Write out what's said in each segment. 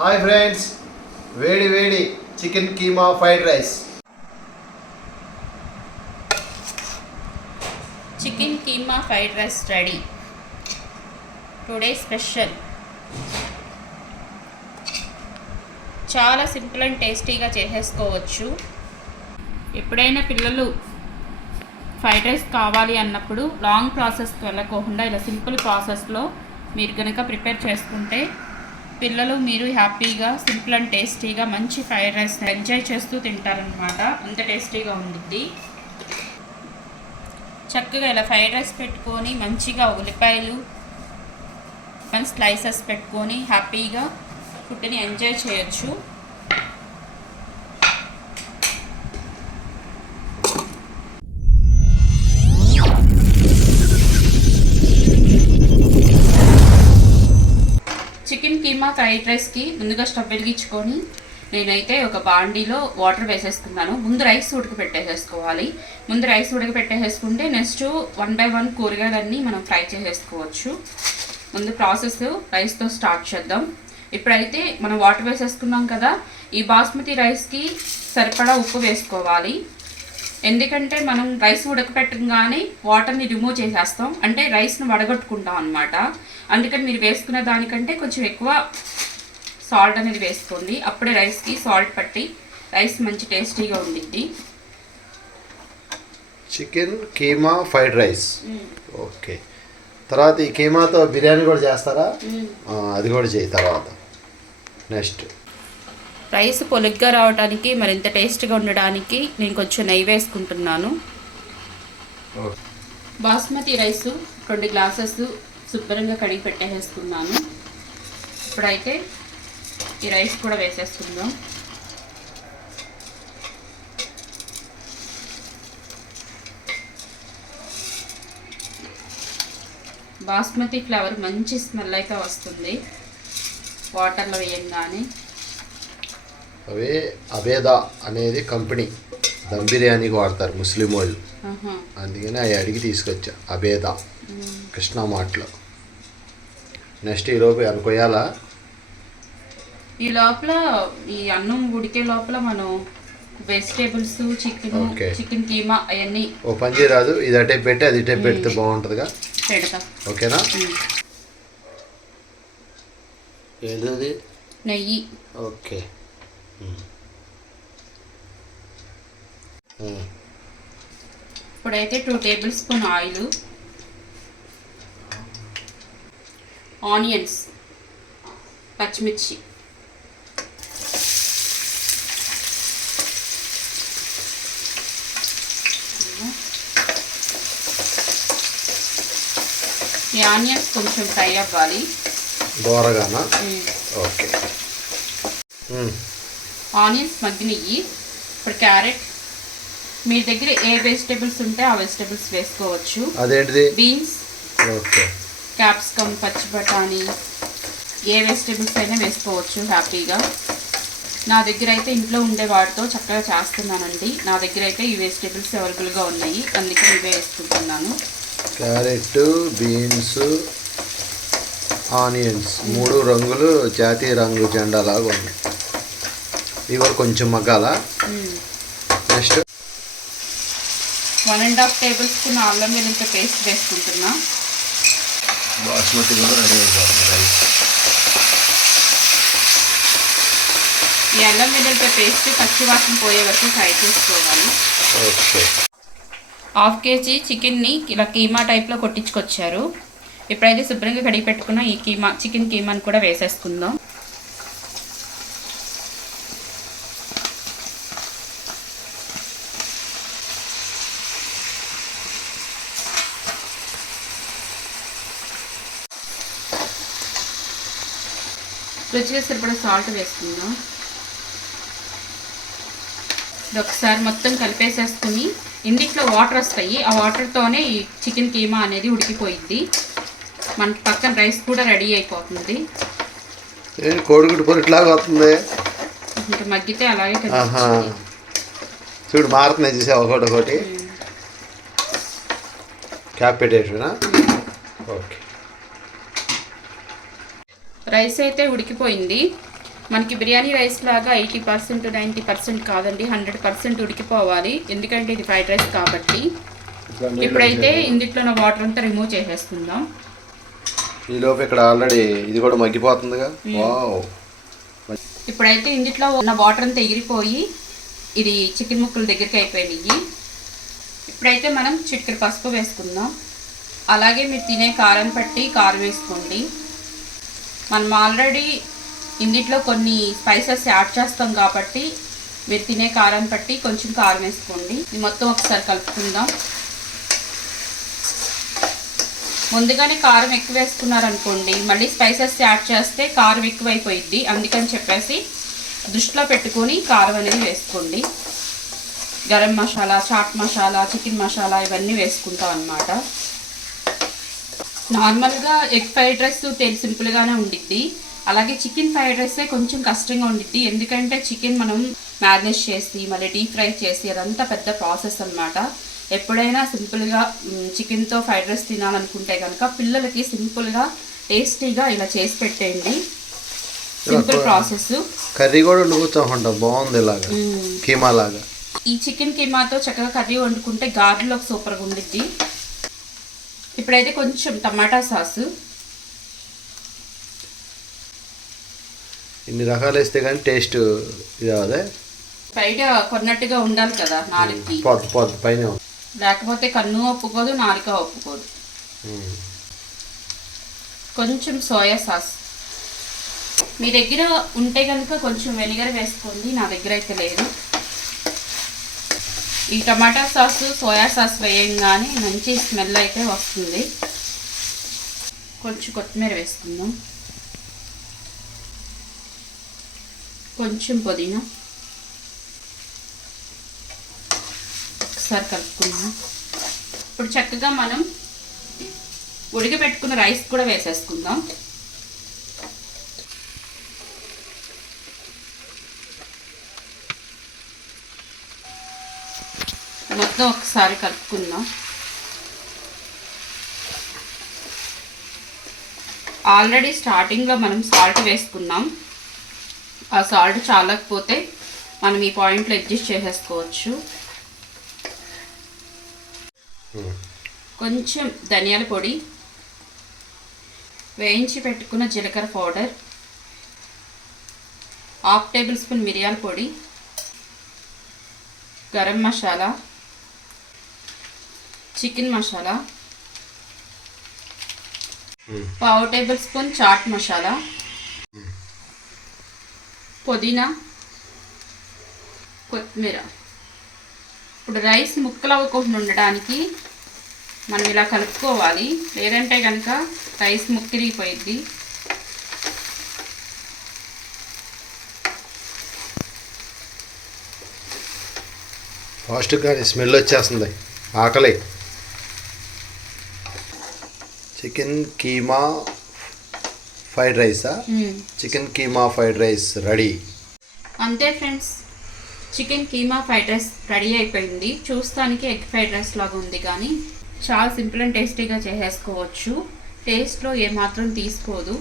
Hi friends, వేడి వేడి chicken keema fried rice. Chicken keema fried rice ready. Today special. చాలా simple and టేస్టీగా చేసేసుకోవచ్చు. ఎప్పుడైనా పిల్లలు ఫ్రైడ్ రైస్ కావాలి అన్నప్పుడు లాంగ్ ప్రాసెస్కి వెళ్ళకోకుండా ఇలా సింపుల్ ప్రాసెస్లో మీరు కనుక ప్రిపేర్ చేసుకుంటే పిల్లలు మీరు హ్యాపీగా సింపుల్ అండ్ టేస్టీగా మంచి ఫ్రైడ్ రైస్ ఎంజాయ్ చేస్తూ తింటారనమాట. అంత టేస్టీగా ఉంటుంది. చక్కగా ఇలా ఫ్రైడ్ రైస్ పెట్టుకొని మంచిగా ఉల్లిపాయలు మంచి స్లైసెస్ పెట్టుకొని హ్యాపీగా ఫుడ్ని ఎంజాయ్ చేయొచ్చు. చికెన్ కీమా ఫ్రైడ్ రైస్కి ముందుగా స్టవ్ వెలిగించుకొని నేనైతే ఒక బాండీలో వాటర్ వేసేసుకున్నాను. ముందు రైస్ ఉడకపెట్టేసేసుకోవాలి. ముందు రైస్ ఉడకపెట్టేసేసుకుంటే నెక్స్ట్ 1 by 1 కూరగాయలన్నీ మనం ఫ్రై చేసేసుకోవచ్చు. ముందు ప్రాసెస్ రైస్తో స్టార్ట్ చేద్దాం. ఇప్పుడైతే మనం వాటర్ వేసేసుకున్నాం కదా, ఈ బాస్మతి రైస్కి సరిపడా ఉప్పు వేసుకోవాలి. ఎందుకంటే మనం రైస్ ఉడకపెట్టగానే వాటర్ని రిమూవ్ చేసేస్తాం, అంటే రైస్ని వడగొట్టుకుంటాం అనమాట. అందుకని మీరు వేసుకునే దానికంటే కొంచెం ఎక్కువ సాల్ట్ అనేది వేసుకోండి. అప్పుడే రైస్కి సాల్ట్ పట్టి రైస్ మంచి టేస్టీగా ఉండిద్ది. Chicken keema fried rice. Okay, తర్వాత ఈ కీమాతో బిర్యానీ కూడా చేస్తారా? అది కూడా చేయి తర్వాత. నెక్స్ట్ రైస్ పొలుగ్గా రావడానికి మరింత టేస్ట్గా ఉండడానికి నేను కొంచెం నెయ్యి వేసుకుంటున్నాను. బాస్మతి రైస్ 2 గ్లాసెస్ శుభ్రంగా కడిగి పెట్టేసుకున్నాను. ఇప్పుడైతే ఈ రైస్ కూడా వేసేసుకుందాం. బాస్మతి ఫ్లేవర్ మంచి స్మెల్ అయితే వస్తుంది వాటర్లో వేయంగానే. అబేదా అనేది కంపెనీ దమ్ బిర్యానీకి వాడతారు ముస్లిం వాళ్ళు, అందుకని అవి అడిగి తీసుకొచ్చా. అబేదా కృష్ణా మార్ట్లో. నెక్స్ట్ ఈలోపు అనుకోయాలా? ఈ లోపల ఈ అన్నం ఉడికే లోపల మనం వెజిటేబుల్స్ చికెన్ కీమా అవన్నీ ఓ పని రాదు, ఇది అటే పెట్టి అది ఇటే పెడితే బాగుంటుందిగా. పెడతా. ఓకేనా? ఏంటది? నెయ్యి. ఓకే. ఇప్పుడైతే 2 టేబుల్ స్పూన్ ఆయిల్, ఆనియన్స్, పచ్చిమిర్చి, ఈ ఆనియన్స్ కొంచెం ఫ్రై అవ్వాలి దోరగానా. Okay, onions మగ్గినవి. ఇప్పుడు క్యారెట్, మీ దగ్గర ఏ వెజిటేబుల్స్ ఉంటే ఆ వెజిటేబుల్స్ వేసుకోవచ్చు. అదేంటిది? బీన్స్, ఓకే, క్యాప్సికమ్, పచ్చి బఠానీ, ఏ వెజిటేబుల్స్ అయినా వేసుకోవచ్చు హ్యాపీగా. నా దగ్గర అయితే ఇంట్లో ఉండే వాటితో చక్కగా చేస్తున్నానండి. నా దగ్గర అయితే ఈ వెజిటేబుల్స్ అవైలబుల్గా ఉన్నాయి, అందుకే ఇవే వేసుకుంటున్నాను. క్యారెట్, బీన్స్, ఆనియన్స్ 3 రంగులు జాతీయ రంగు జెండా లాగా ఉన్నాయి. ఇవి కూడా కొంచెం మగ్గాల. నెక్స్ట్ 1.5 టేబుల్ స్పూన్ అల్లం వెల్లుల్లి పేస్ట్ వేసుకుంటున్నా. బాస్మతి కూడా రెడీ అయిపోతుంది రైస్. ఈ అల్లం వెల్లుల్లి పేస్ట్ పచ్చివాసన పోయే వరకు ఫ్రై చేసుకోవాలి. ఓకే, 1/2 kg చికెన్ని ఇలా కీమా టైప్లో కొట్టించుకొచ్చారు. ఇప్పుడైతే శుభ్రంగా కడిగి పెట్టుకున్న ఈ చికెన్ కీమాని కూడా వేసేసుకుందాం. రుచిగా సరిపడా సాల్ట్ వేసుకుందాం. ఇది ఒకసారి మొత్తం కలిపేసేసుకుని ఇందులో వాటర్ వస్తాయి, ఆ వాటర్తోనే ఈ చికెన్ కీమా అనేది ఉడికిపోయింది. మన పక్కన రైస్ కూడా రెడీ అయిపోతుంది. కోడిగుడ్డు పొరిట్లాగా వస్తుంది. ఇంకా మగ్గితే అలాగే చూడు మారుతున్నాయి, చూసావు ఒకటి క్యాప్ పెట్టేనా. ఓకే, రైస్ అయితే ఉడికిపోయింది. మనకి బిర్యానీ రైస్ లాగా 80% 90% కాదండి, 100% ఉడికిపోవాలి. ఎందుకంటే ఇది ఫ్రైడ్ రైస్ కాబట్టి. ఇప్పుడైతే ఇందులో ఉన్న వాటర్ అంతా రిమూవ్ చేసేసుకుందాం. ఈలోపు ఇక్కడ ఆల్రెడీ ఇది కూడా మగ్గిపోతుందిగా. వావ్. ఇప్పుడైతే ఇందులో ఉన్న వాటర్ అంతా ఎగిరిపోయి ఇది చికెన్ ముక్కల దగ్గరికి అయిపోయినాయి. ఇప్పుడైతే మనం చిటికెడు పసుపు వేసుకుందాం. అలాగే మీరు తినే కారం పట్టి కారం వేసుకోండి. మనం ఆల్రెడీ ఇందులో కొన్ని స్పైసెస్ యాడ్ చేస్తాం కాబట్టి మీరు తినే కారం పట్టి కొంచెం కారం వేసుకోండి. ఇది మొత్తం ఒకసారి కలుపుకుందాం. ముందుగానే కారం ఎక్కువ వేసుకున్నారనుకోండి, మళ్ళీ స్పైసెస్ యాడ్ చేస్తే కారం ఎక్కువైపోయిద్ది. అందుకని చెప్పేసి దృష్టిలో పెట్టుకొని కారం అనేది వేసుకోండి. గరం మసాలా, చాట్ మసాలా, చికెన్ మసాలా ఇవన్నీ వేసుకుంటాం అన్నమాట. నార్మల్గా ఎగ్ ఫ్రైడ్ రైస్ సింపుల్గానే ఉండిద్ది. అలాగే చికెన్ ఫ్రైడ్ రైసే కొంచెం కష్టంగా ఉండిద్ది. ఎందుకంటే చికెన్ మనం మ్యారినేట్ చేసి మళ్ళీ డీప్ ఫ్రై చేసి అదంతా పెద్ద ప్రాసెస్ అన్నమాట. ఎప్పుడైనా సింపుల్గా చికెన్తో ఫ్రైడ్ రైస్ తినాలనుకుంటే కనుక పిల్లలకి సింపుల్గా టేస్టీగా ఇలా చేసి పెట్టేయండి. Simple process. కర్రీ కూడా వండుకుంటాం, బాగుంది ఇలాగా కీమా లాగా. ఈ చికెన్ కీమాతో చక్కగా కర్రీ వండుకుంటే గారెలోకి సూపర్గా ఉండిద్ది. ఇప్పుడైతే కొంచెం టమాటా సాసు. ఇన్ని రకాలు వేస్తే కానీ టేస్ట్ ఇది అదే బయట కొన్నట్టుగా ఉండాలి కదా నాలుగుకి. పొద్దు పైన లేకపోతే కన్ను ఒప్పుకోదు, నాలుక ఒప్పుకోదు. కొంచెం సోయా సాస్ మీ దగ్గర ఉంటే కనుక కొంచెం వెనిగర్ వేసుకోండి. నా దగ్గర అయితే లేదు. ఈ టమాటా సాసు సోయా సాస్ వేయంగానే మంచి స్మెల్ అయితే వస్తుంది. కొంచెం కొత్తిమీర వేసుకుందాం. కొంచెం పుదీనా. ఒకసారి కలుపుకుందాం. ఇప్పుడు చక్కగా మనం ఉడకబెట్టుకున్న రైస్ కూడా వేసేసుకుందాం. మొత్తం ఒకసారి కలుపుకుందాం. ఆల్రెడీ స్టార్టింగ్లో మనం సాల్ట్ వేసుకున్నాం. ఆ సాల్ట్ చాలకపోతే మనం ఈ పాయింట్లో అడ్జస్ట్ చేసేసుకోవచ్చు. కొంచెం ధనియాల పొడి, వేయించి పెట్టుకున్న జీలకర్ర పౌడర్, 1/2 టేబుల్ స్పూన్ మిరియాల పొడి, garam masala, chicken masala, 1/2 tablespoon chaat masala, పుదీనా, కొత్తిమీర. ఇప్పుడు రైస్ ముక్కలు అవ్వకుండా ఉండడానికి మనం ఇలా కలుపుకోవాలి. లేదంటే కనుక రైస్ ముక్కిరిగిపోయిద్ది. ఫాస్ట్గా స్మెల్ వచ్చేస్తుంది, ఆకలి. చికెన్ కీమా ఫ్రైడ్ రైసా? Chicken keema fried rice ready. అంతే friends, chicken keema fried rice ready అయిపోయింది. చూస్తానికి ఎగ్ ఫ్రైడ్ రైస్ లాగా ఉంది, కానీ చాలా సింపుల్ అండ్ టేస్టీగా చేసేసుకోవచ్చు. టేస్ట్లో ఏమాత్రం తీసుకోదు.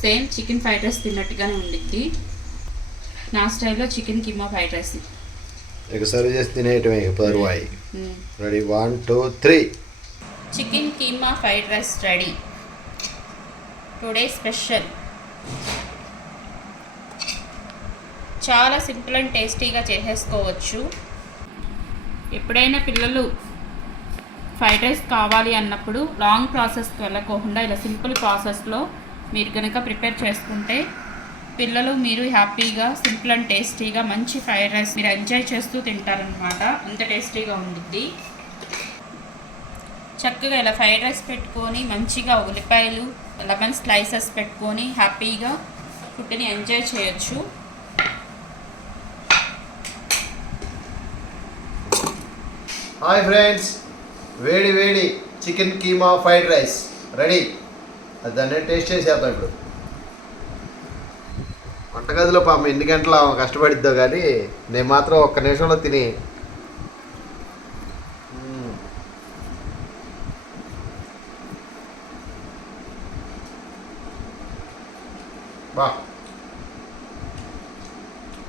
సేమ్ చికెన్ ఫ్రైడ్ రైస్ తిన్నట్టుగానే ఉండిద్ది. నా స్టైల్లో చికెన్ కీమా ఫ్రైడ్ రైస్ ఇక సర్వ్ చేసి తినేయటమే. పరువాయి ready. 1 2 3. Chicken keema fried rice ready. Today special. చాలా సింపుల్ అండ్ టేస్టీగా చేసేసుకోవచ్చు. ఎప్పుడైనా పిల్లలు ఫ్రైడ్ రైస్ కావాలి అన్నప్పుడు లాంగ్ ప్రాసెస్కి వెళ్ళకోకుండా ఇలా సింపుల్ ప్రాసెస్లో మీరు కనుక ప్రిపేర్ చేసుకుంటే పిల్లలు మీరు హ్యాపీగా సింపుల్ అండ్ టేస్టీగా మంచి ఫ్రైడ్ రైస్ మీరు ఎంజాయ్ చేస్తూ తింటారనమాట. అంత టేస్టీగా ఉండిద్ది. చక్కగా ఇలా ఫ్రైడ్ రైస్ పెట్టుకొని మంచిగా ఉల్లిపాయలు, లెమన్ స్లైసెస్ పెట్టుకొని హ్యాపీగా ఫుడ్ని ఎంజాయ్ చేయొచ్చు. హాయ్ ఫ్రెండ్స్, వేడి వేడి chicken keema fried rice ready. అది దాన్ని టేస్ట్ చేసేద్దాం ఇప్పుడు. వంటగదిలో పాపం ఎన్ని గంటలు కష్టపడిద్దో కానీ నేను మాత్రం ఒక్క నిమిషంలో తిని బా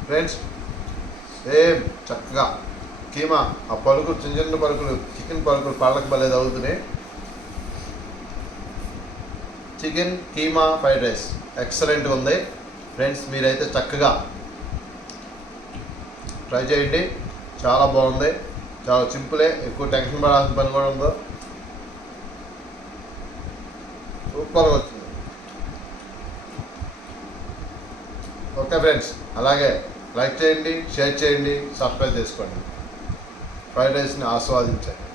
ఫ్రెండ్స్ సేమ్ చక్కగా కీమా ఆ పలుకులు చిన్న చిన్న పలుకులు చికెన్ పలుకులు పళ్ళకి భలే తగులుతున్నాయి. చికెన్ కీమా ఫ్రైడ్ రైస్ ఎక్సలెంట్గా ఉంది ఫ్రెండ్స్. మీరైతే చక్కగా ట్రై చేయండి, చాలా బాగుంది, చాలా సింపులే, ఎక్కువ టెన్షన్ పడాల్సిన పని కూడా ఉందో. సూపర్గా వచ్చింది. ఓకే ఫ్రెండ్స్, అలాగే లైక్ చేయండి, షేర్ చేయండి, సబ్స్క్రైబ్ చేసుకోండి. ఫ్రైడ్ రైస్ని ఆస్వాదించండి.